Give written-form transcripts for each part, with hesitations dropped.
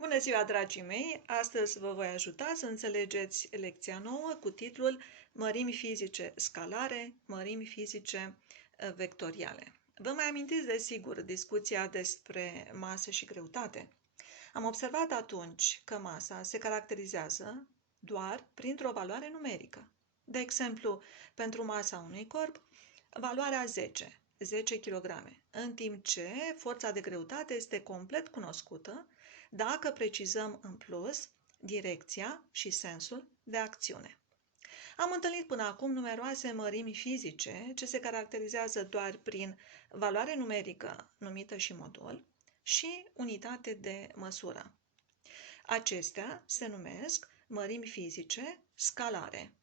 Bună ziua, dragii mei! Astăzi vă voi ajuta să înțelegeți lecția nouă cu titlul Mărimi fizice scalare, mărimi fizice vectoriale. Vă mai amintiți, desigur, discuția despre masă și greutate? Am observat atunci că masa se caracterizează doar printr-o valoare numerică. De exemplu, pentru masa unui corp, valoarea 10 kg, în timp ce forța de greutate este complet cunoscută dacă precizăm în plus direcția și sensul de acțiune. Am întâlnit până acum numeroase mărimi fizice ce se caracterizează doar prin valoare numerică numită și modul și unitate de măsură. Acestea se numesc mărimi fizice scalare.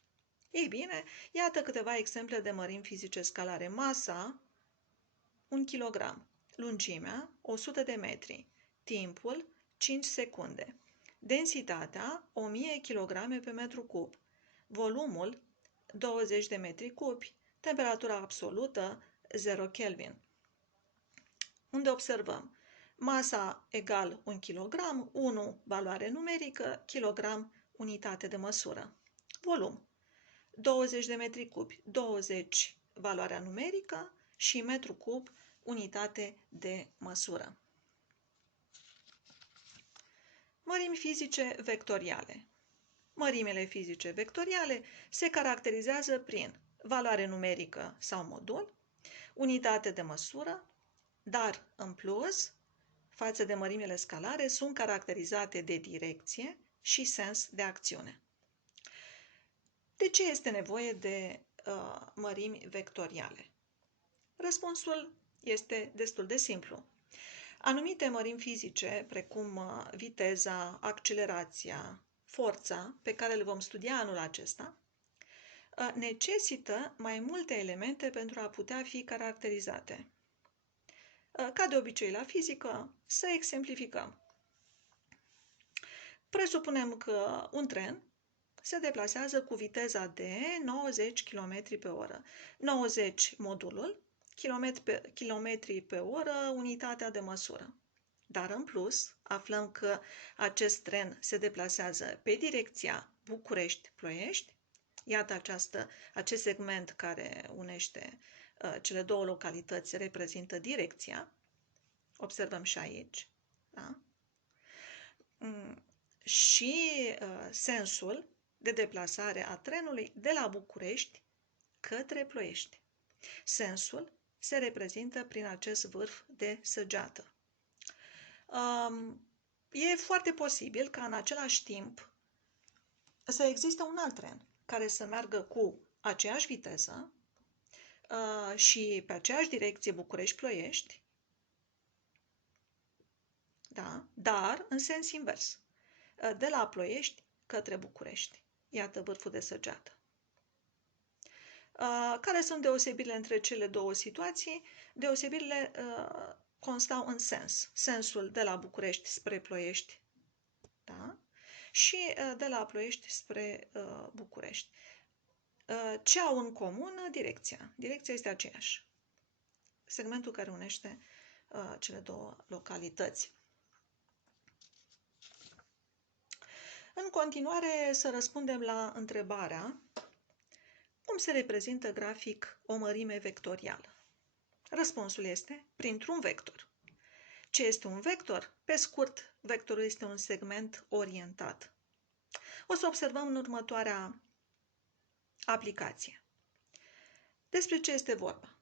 Ei bine, iată câteva exemple de mărimi fizice scalare. Masa, 1 kg, lungimea, 100 de metri, timpul, 5 secunde, densitatea, 1000 kg pe metru cub, volumul, 20 de metri cubi, temperatura absolută, 0 Kelvin. Unde observăm masa egal 1 kg, 1 valoare numerică, kilogram unitate de măsură. Volum 20 de metri cubi, 20 valoarea numerică și metru cub unitate de măsură. Mărimi fizice vectoriale. Mărimile fizice vectoriale se caracterizează prin valoare numerică sau modul, unitate de măsură, dar în plus, față de mărimile scalare, sunt caracterizate de direcție și sens de acțiune. De ce este nevoie de mărimi vectoriale? Răspunsul este destul de simplu. Anumite mărimi fizice, precum viteza, accelerația, forța, pe care le vom studia anul acesta, necesită mai multe elemente pentru a putea fi caracterizate. Ca de obicei la fizică, să exemplificăm. Presupunem că un tren se deplasează cu viteza de 90 km pe oră. 90 modulul, kilometri pe oră unitatea de măsură. Dar în plus, aflăm că acest tren se deplasează pe direcția București-Ploiești. Iată acest segment care unește cele două localități reprezintă direcția. Observăm și aici. Da? Și sensul de deplasare a trenului de la București către Ploiești. Sensul se reprezintă prin acest vârf de săgeată. E foarte posibil ca în același timp să existe un alt tren care să meargă cu aceeași viteză și pe aceeași direcție București-Ploiești, da? Dar în sens invers, de la Ploiești către București. Iată vârful de săgeată. Care sunt deosebirile între cele două situații? Deosebirile constau în sens. Sensul de la București spre Ploiești, da? Și de la Ploiești spre București. Ce au în comun? Direcția. Direcția este aceeași. Segmentul care unește cele două localități. În continuare, să răspundem la întrebarea: cum se reprezintă grafic o mărime vectorială? Răspunsul este printr-un vector. Ce este un vector? Pe scurt, vectorul este un segment orientat. O să observăm în următoarea aplicație. Despre ce este vorba?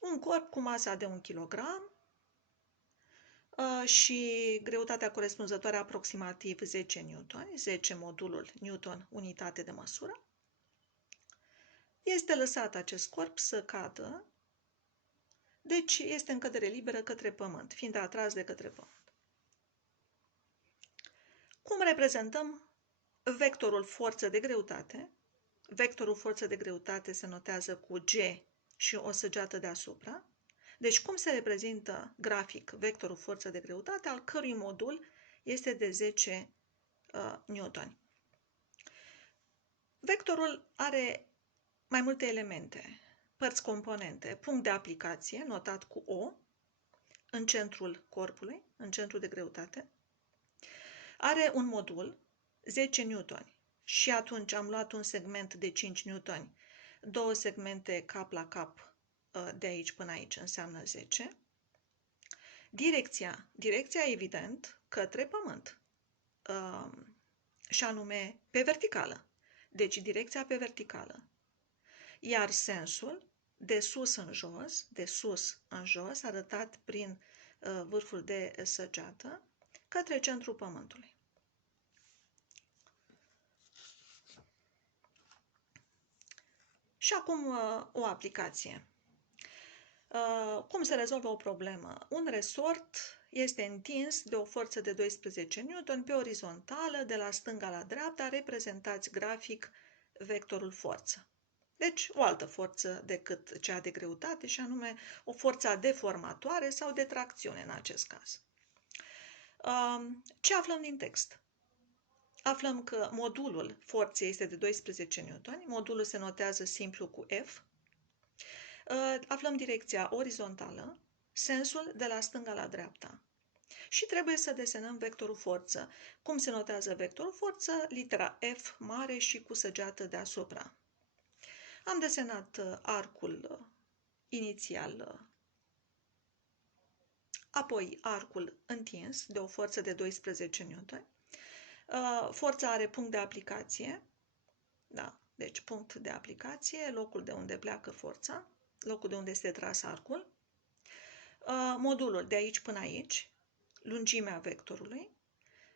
Un corp cu masa de 1 kg și greutatea corespunzătoare aproximativ 10 N, 10 modulul Newton, unitate de măsură. Este lăsat acest corp să cadă, deci este în cădere liberă către Pământ, fiind atras de către Pământ. Cum reprezentăm vectorul forță de greutate? Vectorul forță de greutate se notează cu G și o săgeată deasupra. Deci cum se reprezintă grafic vectorul forță de greutate, al cărui modul este de 10 newtoni? Vectorul are mai multe elemente, părți componente, punct de aplicație, notat cu O, în centrul corpului, în centrul de greutate, Are un modul, 10 newtoni, și atunci am luat un segment de 5 newtoni, două segmente cap la cap de aici până aici înseamnă 10. Direcția evident către pământ, și anume pe verticală. Deci direcția pe verticală. Iar sensul de sus în jos, arătat prin vârful de săgeată, către centrul pământului. Și acum o aplicație. Cum se rezolvă o problemă? Un resort este întins de o forță de 12 N pe orizontală, de la stânga la dreapta, reprezentați grafic vectorul forță. Deci, o altă forță decât cea de greutate, și anume o forță deformatoare sau de tracțiune în acest caz. Ce aflăm din text? Aflăm că modulul forței este de 12 N, modulul se notează simplu cu F. Aflăm direcția orizontală, sensul de la stânga la dreapta. Și trebuie să desenăm vectorul forță. Cum se notează vectorul forță? Litera F mare și cu săgeată deasupra. Am desenat arcul inițial, apoi arcul întins de o forță de 12 N. Forța are punct de aplicație, da, deci punct de aplicație, locul de unde pleacă forța, locul de unde este tras arcul, modulul de aici până aici, lungimea vectorului.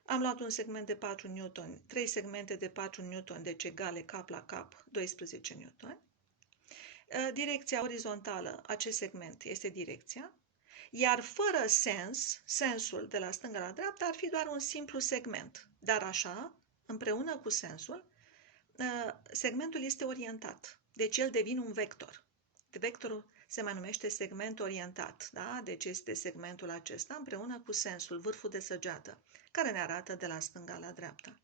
Am luat un segment de 4 N, 3 segmente de 4 N, deci egale cap la cap, 12 N. Direcția orizontală, acest segment este direcția, iar fără sensul de la stânga la dreapta ar fi doar un simplu segment, dar așa, împreună cu sensul, segmentul este orientat, deci el devine un vector. Vectorul se mai numește segment orientat, da? Deci este segmentul acesta împreună cu sensul, vârful de săgeată, care ne arată de la stânga la dreapta.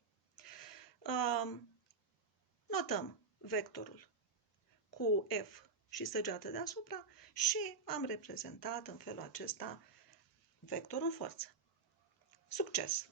Notăm vectorul cu F și săgeată deasupra și am reprezentat în felul acesta vectorul forță. Succes!